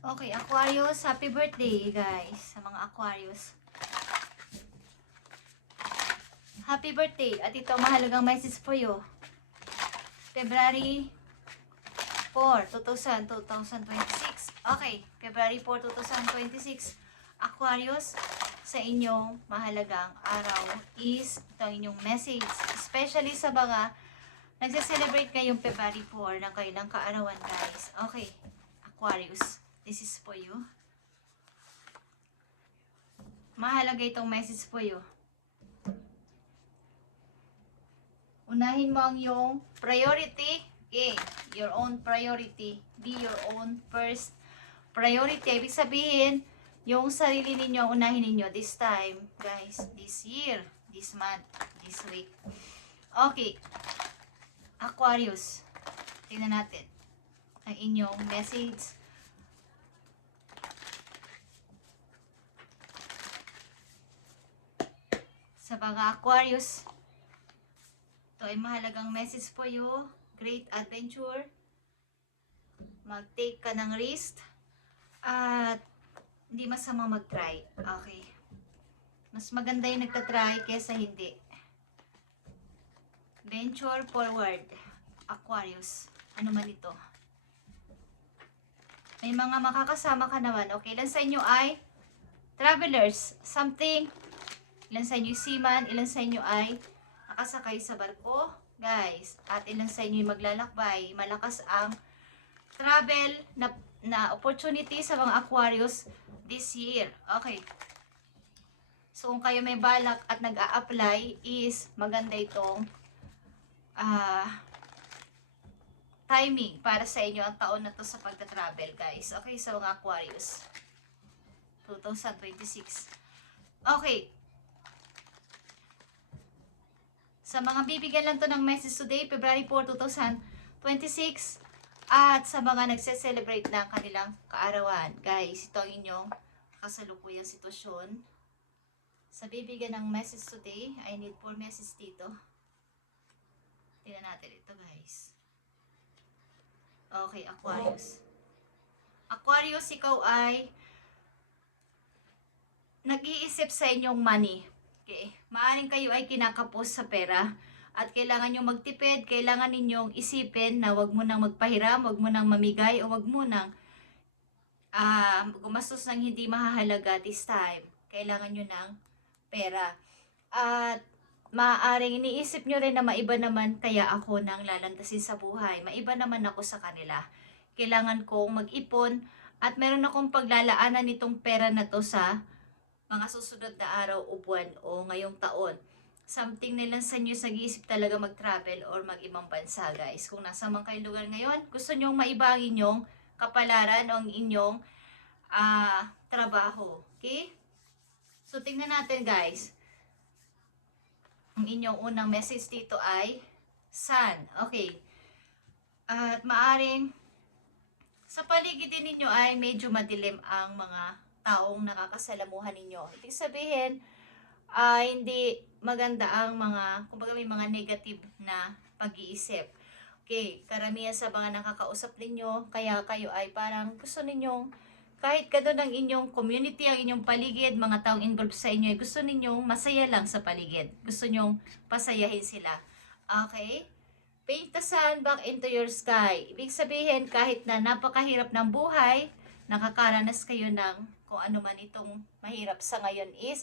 Okay, Aquarius, happy birthday guys sa mga Aquarius. Happy birthday at ito mahalagang message for you. February 4, 2026. Okay, February 4, 2026. Aquarius, sa inyong mahalagang araw is ito ang inyong message. Especially sa mga nagse-celebrate ngayong February 4 ng kailang kaarawan guys. Okay, Aquarius, this is for you. Mahalaga itong message for you. Unahin mo ang iyong priority. Okay, your own priority. Be your own first priority. Ibig sabihin, yung sarili ninyo ang unahin ninyo this time, guys, this year, this month, this week. Okay, Aquarius, tingnan natin ang inyong message. Sa mga Aquarius, ito ay mahalagang message for you. Great adventure. Mag-take ka ng risk. At hindi masama mag-try. Okay. Mas maganda yung nagtatry kesa hindi. Venture forward. Aquarius. Ano man ito. May mga makakasama ka naman. Okay. Ilan sa inyo ay travelers. Something. Ilan sa inyo seaman. Ilan sa inyo ay nakasakay sa barko, guys, at ilan sa inyo maglalakbay. Malakas ang travel na opportunity sa mga Aquarius this year. Okay. So, kung kayo may balak at nag-a-apply is maganda itong timing para sa inyo ang taon na to sa pagta-travel, guys. Okay, sa mga Aquarius. 2026. Okay. Sa mga bibigyan lang to ng message today, February 4, 2026. At sa mga nagse-celebrate ng kanilang kaarawan. Guys, ito ang inyong kasalukuyang sitwasyon. Sa bibigyan ng message today, I need 4 messages dito. Tingnan natin ito, guys. Okay, Aquarius. Aquarius, ikaw ay nag-iisip sa inyong money. Okay. Maaring kayo ay kinakapos sa pera at kailangan nyo magtipid, kailangan ninyong isipin na wag mo nang magpahiram, wag mo nang mamigay, o wag mo nang gumastos ng hindi mahahalaga this time. Kailangan nyo ng pera. At maaaring iniisip nyo rin na maiba naman kaya ako nang lalantasin sa buhay. Maiba naman ako sa kanila. Kailangan kong mag-ipon at meron akong paglalaanan nitong pera na to sa mga susunod na araw o buwan o ngayong taon. Something nilang sa inyo nag-iisip talaga mag-travel or mag-ibang bansa, guys. Kung nasa man kayong lugar ngayon, gusto nyong maiba ang inyong kapalaran o ang inyong trabaho. Okay? So, tingnan natin, guys. Ang inyong unang message dito ay Sun. Okay. At maaring sa paligid din ninyo ay medyo madilim ang mga taong nakakasalamuhan ninyo. Ibig sabihin, hindi maganda ang mga, kumbaga may mga negative na pag-iisip. Okay, karamihan sa mga nakakausap ninyo, kaya kayo ay parang gusto ninyong, kahit gano'n ang inyong community, ang inyong paligid, mga taong involved sa inyo, gusto ninyong masaya lang sa paligid. Gusto nyong pasayahin sila. Okay? Paint the sun back into your sky. Ibig sabihin, kahit na napakahirap ng buhay, nakakaranas kayo ng kung ano man itong mahirap sa ngayon is,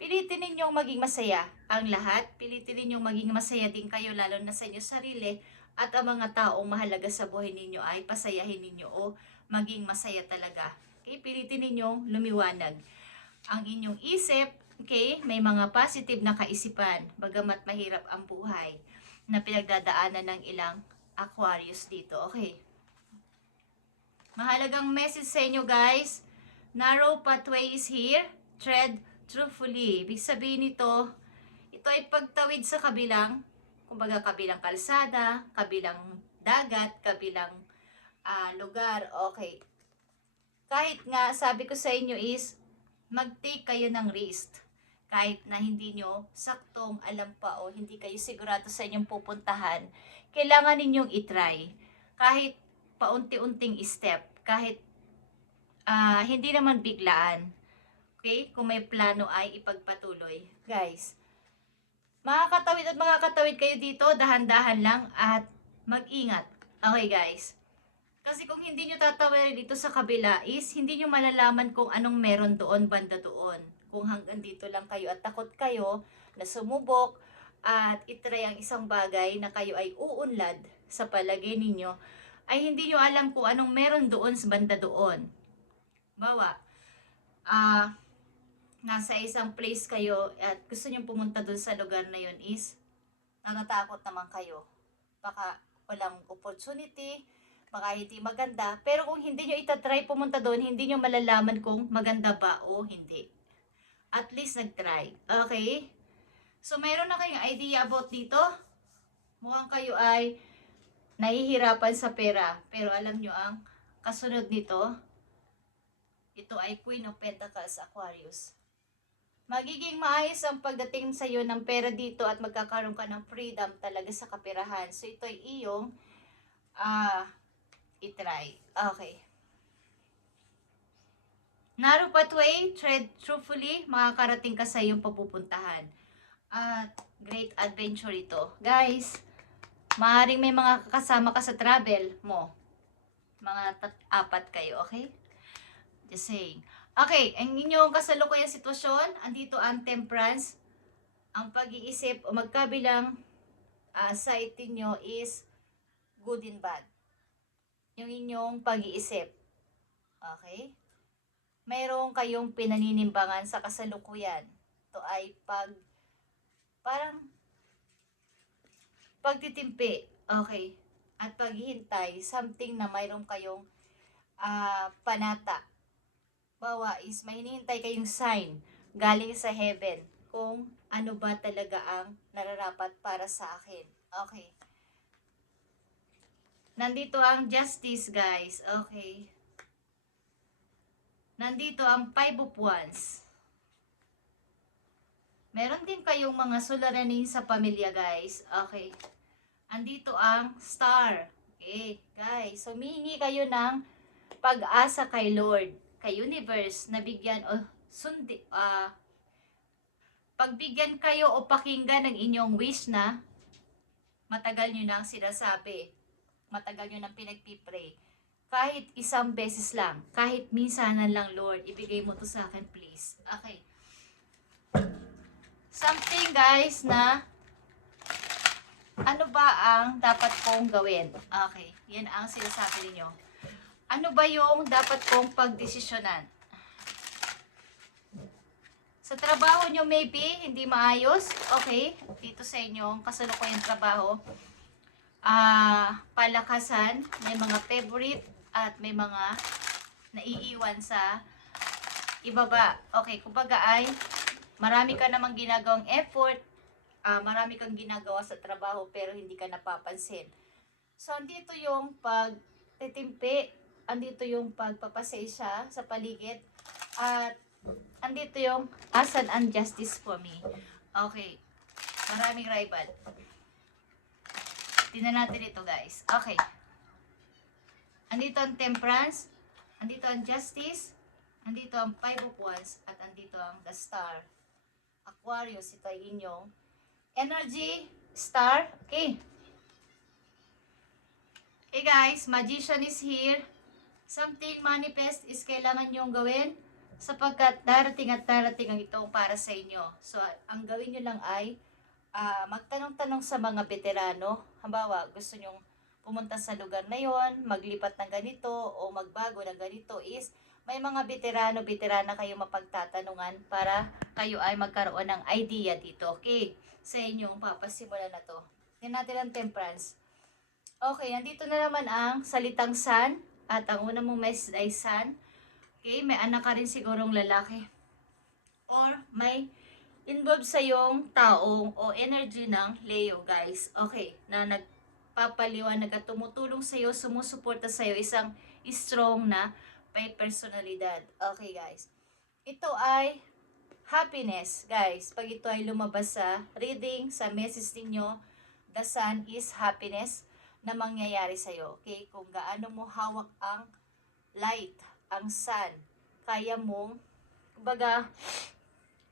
pilitin ninyong maging masaya ang lahat. Pilitin ninyong maging masaya din kayo, lalo na sa inyo sarili. At ang mga taong mahalaga sa buhay ninyo ay pasayahin ninyo o maging masaya talaga. Okay? Pilitin ninyong lumiwanag ang inyong isip. Okay? May mga positive na kaisipan, bagamat mahirap ang buhay na pinagdadaanan ng ilang Aquarius dito. Okay? Mahalagang message sa inyo, guys. Narrow pathway is here. Tread truthfully. Ibig sabihin nito, ito ay pagtawid sa kabilang, kumbaga kabilang kalsada, kabilang dagat, kabilang lugar. Okay. Kahit nga, sabi ko sa inyo is, mag-take kayo ng risk. Kahit na hindi nyo saktong alam pa o hindi kayo sigurado sa inyong pupuntahan, kailangan ninyong itry. Kahit paunti-unting step, kahit hindi naman biglaan. Okay? Kung may plano ay ipagpatuloy. Guys, makakatawid kayo dito, dahan-dahan lang at mag-ingat. Okay guys? Kasi kung hindi nyo tatawirin dito sa kabila is hindi nyo malalaman kung anong meron doon, banda doon. Kung hanggang dito lang kayo at takot kayo na sumubok at itry ang isang bagay na kayo ay uunlad sa palagay ninyo, ay hindi nyo alam kung anong meron doon sa banda doon. Bawa, nasa isang place kayo at gusto nyo pumunta doon sa lugar na yun is natatakot naman kayo. Baka walang opportunity, baka hindi maganda. Pero kung hindi nyo itatry pumunta doon, hindi nyo malalaman kung maganda ba o hindi. At least nag-try. Okay? So, meron na kayong idea about dito? Mukhang kayo ay nahihirapan sa pera. Pero alam nyo ang kasunod nito, ito ay Queen of Pentacles, Aquarius. Magiging maayos ang pagdating sa iyo ng pera dito at magkakaroon ka ng freedom talaga sa kaperahan. So, ito ay iyong itry. Okay. Narrow pathway, tread truthfully, makakarating ka sa iyong papupuntahan. At great adventure ito. Guys, maaaring may mga kasama ka sa travel mo. Mga 4 kayo, okay? Just saying. Okay, ang inyong kasalukuyang sitwasyon, andito ang temperance. Ang pag-iisip o magkabilang side niyo is good and bad. Yung inyong pag-iisip. Okay? Mayroon kayong pinaninimbangan sa kasalukuyan. Ito ay parang pagtitimpi. Okay? At paghihintay, something na mayroon kayong panata. Bawa is may hinihintay kayong sign galing sa heaven kung ano ba talaga ang nararapat para sa akin. Okay. Nandito ang justice, guys. Okay. Nandito ang 5 of Wands. Meron din kayong mga suliranin sa pamilya, guys. Okay. Andito ang star. Okay, guys. So, humihingi kayo ng pag-asa kay Lord, kay universe, na bigyan o pagbigyan kayo o pakinggan ng inyong wish na matagal nyo nang sinasabi, matagal nyo nang pinagpipray. Kahit isang beses lang, kahit minsanan lang, Lord, ibigay mo to sa akin, please. Okay. Something, guys, na ano ba ang dapat kong gawin? Okay, yan ang sinasabi niyo. Ano ba yung dapat kong pagdesisyonan? Sa trabaho nyo maybe, hindi maayos. Okay, dito sa inyong kasalukuyang trabaho. Palakasan, may mga favorite at may mga naiiwan sa ibaba. Okay, kumbaga ay marami ka namang ginagawang effort, marami kang ginagawa sa trabaho pero hindi ka napapansin. So, andito yung pagtitimpi, andito yung pagpapasensya sa paligid, at andito yung asan ang justice for me. Okay. Maraming rival. Tingnan natin ito, guys. Okay. Andito ang temperance, andito ang justice, andito ang 5 of Wands, at andito ang the star. Aquarius, ito ay inyong energy, star. Okay. Okay guys, magician is here. Something manifest is kailangan nyong gawin sapagkat darating at darating ang ito para sa inyo. So, ang gawin nyo lang ay magtanong-tanong sa mga veterano. Halimbawa, gusto nyong pumunta sa lugar na yon, maglipat ng ganito o magbago ng ganito, is may mga veterana kayo mapagtatanungan para kayo ay magkaroon ng idea dito. Okay, sa inyong papasimulan na to. Tingnan natin ang temperance. Okay, nandito na naman ang salitang sun. At ang unang mong message ay sun. Okay, may anak ka rin sigurong lalaki. Or may involved sa yung taong o energy ng Leo, guys. Okay, na nagpapaliwanag at tumutulong sa iyo, sumusuporta sa iyo, isang strong na may personalidad. Okay, guys. Ito ay happiness, guys. Pag ito ay lumabas sa reading, sa message ninyo, the sun is happiness na mangyayari sa iyo. Okay, kung gaano mo hawak ang light ang sun. Kaya mong, kumbaga,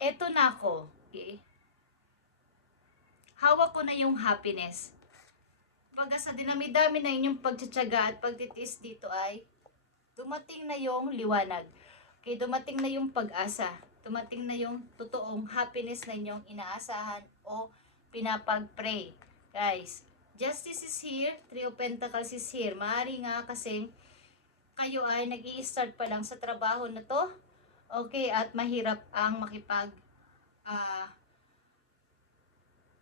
eto na ako. Okay? Hawak ko na yung happiness. Kumbaga sa dinami-dami na inyong pagtsatsaga at pagtitiis dito ay dumating na yung liwanag. Okay, dumating na yung pag-asa. Dumating na yung totoong happiness na inyong inaasahan o pinapag-pray. Guys, justice is here, Three of Pentacles is here. Maaari nga kasing kayo ay nag-i-start pa lang sa trabaho na to. Okay, at mahirap ang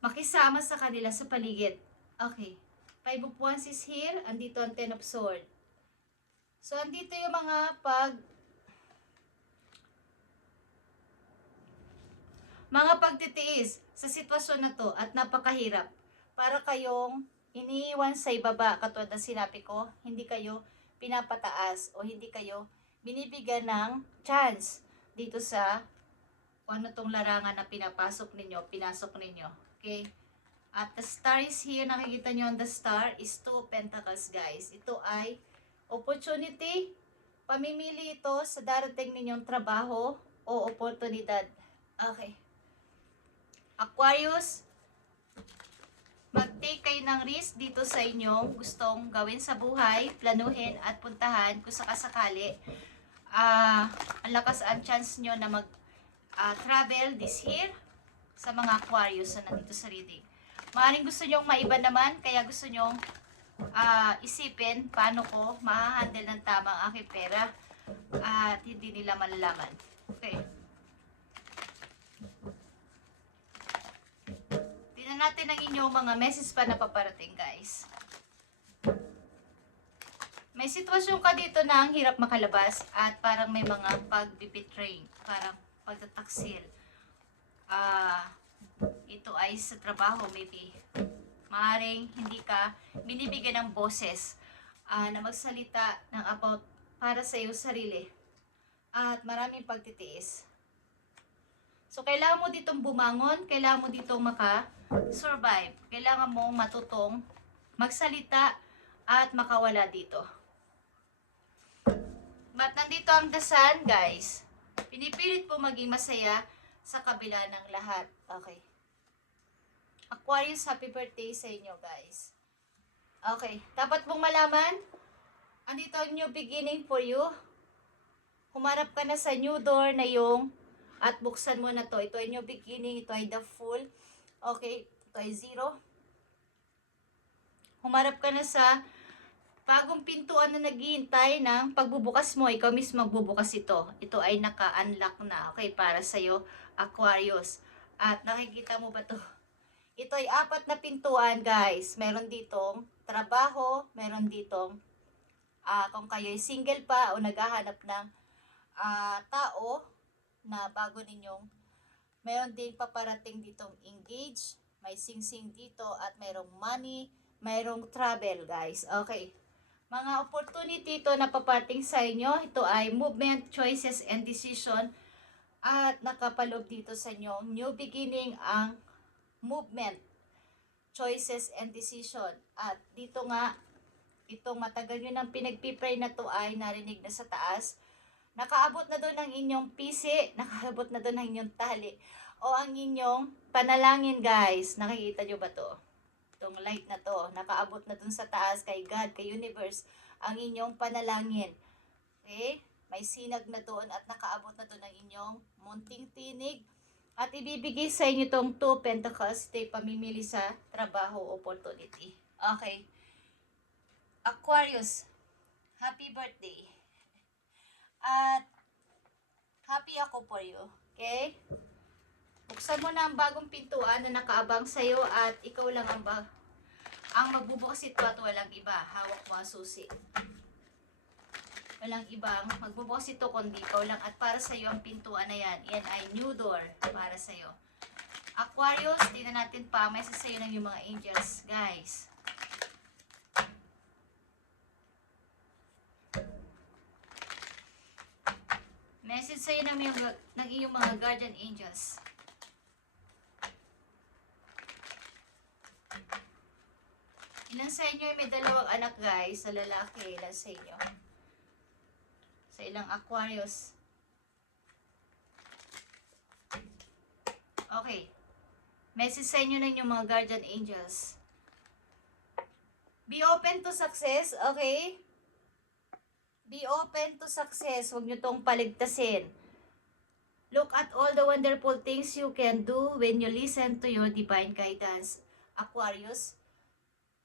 makisama sa kanila sa paligid. Okay. Five of Wands is here. Andito ang Ten of Swords. So, andito yung mga pagtitiis sa sitwasyon na to at napakahirap. Para kayong iniiwan sa ibaba, katulad ng sinabi ko, hindi kayo pinapataas o hindi kayo binibigyan ng chance dito sa kung ano tong larangan na pinasok ninyo. Okay? At the star is here. Nakikita nyo on the star is Two of Pentacles, guys. Ito ay opportunity. Pamimili ito sa darating ninyong trabaho o oportunidad. Okay. Aquarius, mag-take kayo ng risk dito sa inyong gustong gawin sa buhay, planuhin at puntahan kung sakasakali. Ang lakas ang chance nyo na mag-travel this year sa mga Aquarius na nandito sa reading. Maaaring gusto nyong maiba naman, kaya gusto nyong isipin paano ko mahahandle ng tama ang aking pera at hindi nila malalaman. Okay. Tingnan natin ang inyong mga message pa na paparating, guys. May sitwasyon ka dito na ang hirap makalabas at parang may mga pag-betray, parang pagtataksil. Ito ay sa trabaho, maybe. Maaring hindi ka binibigyan ng boses na magsalita ng about para sa iyo sarili. At maraming pagtitiis. So, kailangan mo ditong bumangon, kailangan mo ditong maka-survive. Kailangan mong matutong magsalita at makawala dito. But nandito ang the sun, guys. Pinipilit po maging masaya sa kabila ng lahat. Okay. Aquarius, happy birthday sa inyo, guys. Okay. Dapat mong malaman, andito ang new beginning for you. Humarap ka na sa new door na yung at buksan mo na to. Ito ay new beginning. Ito ay the full. Okay. Ito ay zero. Humarap ka na sa bagong pintuan na naghihintay ng pagbubukas mo. Ikaw mismo magbubukas ito. Ito ay naka-unlock na. Okay. Para sa'yo, Aquarius. At nakikita mo ba to? Ito ay 4 na pintuan, guys. Meron ditong trabaho. Meron ditong kung kayo ay single pa o naghahanap ng tao na bago ninyong, meron din paparating ditong engage, may sing-sing dito at mayroong money, mayroong travel, guys. Okay. Mga opportunity ito na paparating sa inyo. Ito ay movement, choices, and decision. At nakapaloob dito sa inyo, new beginning ang movement, choices, and decision. At dito nga, itong matagal nyo nang pinagpipray na to ay narinig na sa taas. Nakaabot na doon ang inyong pisi, nakaabot na doon ang inyong tali, o ang inyong panalangin, guys. Nakikita nyo ba to? Itong light na to, nakaabot na doon sa taas kay God, kay universe, ang inyong panalangin. Okay? May sinag na doon at nakaabot na doon ang inyong munting tinig. At ibibigay sa inyo itong 2 Pentacles, ito'y pamimili sa trabaho opportunity. Okay. Aquarius, happy birthday. At happy ako for you. Okay? Buksan mo na ang bagong pintuan na nakaabang sa'yo at ikaw lang ang magbubukas ito at walang iba. Hawak mo ang susi. Walang ibang magbubukas ito kundi ikaw lang at para sa'yo ang pintuan na yan. Yan ay new door para sa'yo. Aquarius, tingnan natin pa. May sa'yo ng yung mga angels. Guys. Message sa'yo ng iyong mga guardian angels. Ilan sa inyo ay may 2 anak, guys, sa lalaki? Ilan sa inyo? Sa sa ilang Aquarius. Okay. Message sa inyo ng yung mga guardian angels. Be open to success, okay? Be open to success. Huwag nyo tong paligtasin. Look at all the wonderful things you can do when you listen to your divine guidance. Aquarius,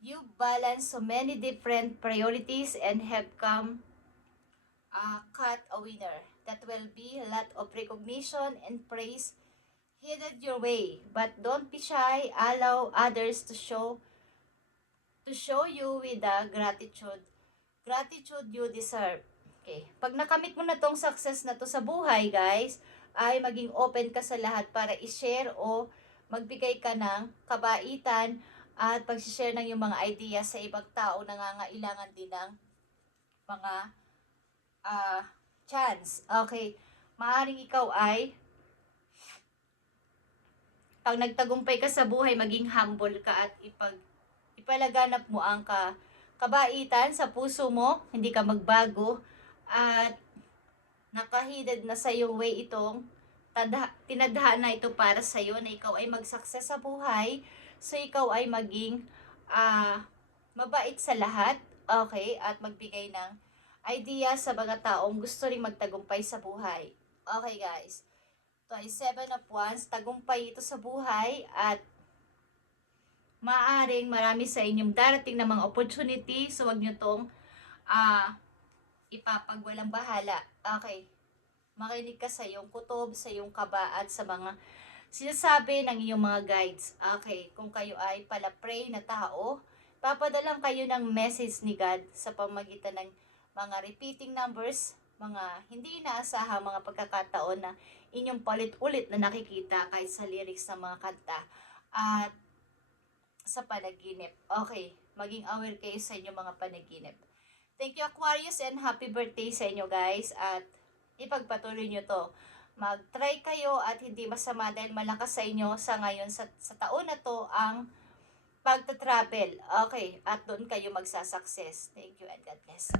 you balance so many different priorities and have come cut a winner. That will be a lot of recognition and praise headed your way. But don't be shy. Allow others to show you with the gratitude you deserve. Okay. Pag nakamit mo na tong success na to sa buhay, guys, ay maging open ka sa lahat para i-share o magbigay ka ng kabaitan at pag-share ng yung mga ideas sa ibang tao na nangangailangan din ng mga chance. Okay. Maaring ikaw ay pag nagtagumpay ka sa buhay, maging humble ka at ipalaganap mo ang kabaitan sa puso mo, hindi ka magbago, at nakahided na sa iyong way itong tinadhana ito para sa iyo na ikaw ay mag-success sa buhay, so ikaw ay maging mabait sa lahat, okay, at magbigay ng idea sa mga taong gusto ring magtagumpay sa buhay. Okay guys, ito ay 7 of Wands, tagumpay ito sa buhay at maaring marami sa inyong darating na mga opportunity, so wag nyo tong ipapagwalang bahala. Okay. Makinig ka sa iyong kutob, sa iyong kaba, at sa mga sinasabi ng iyong mga guides. Okay. Kung kayo ay pala-pray na tao, papadalang kayo ng message ni God sa pamagitan ng mga repeating numbers, mga hindi inaasahang mga pagkakataon na inyong palit-ulit na nakikita kahit sa lyrics ng mga kanta at sa panaginip. Okay, maging aware kayo sa inyong mga panaginip. Thank you Aquarius and happy birthday sa inyo guys at ipagpatuloy nyo to. Mag-try kayo at hindi masama dahil malakas sa inyo sa ngayon sa taon na to ang pagta-travel. Okay, at doon kayo magsasucess. Thank you and God bless.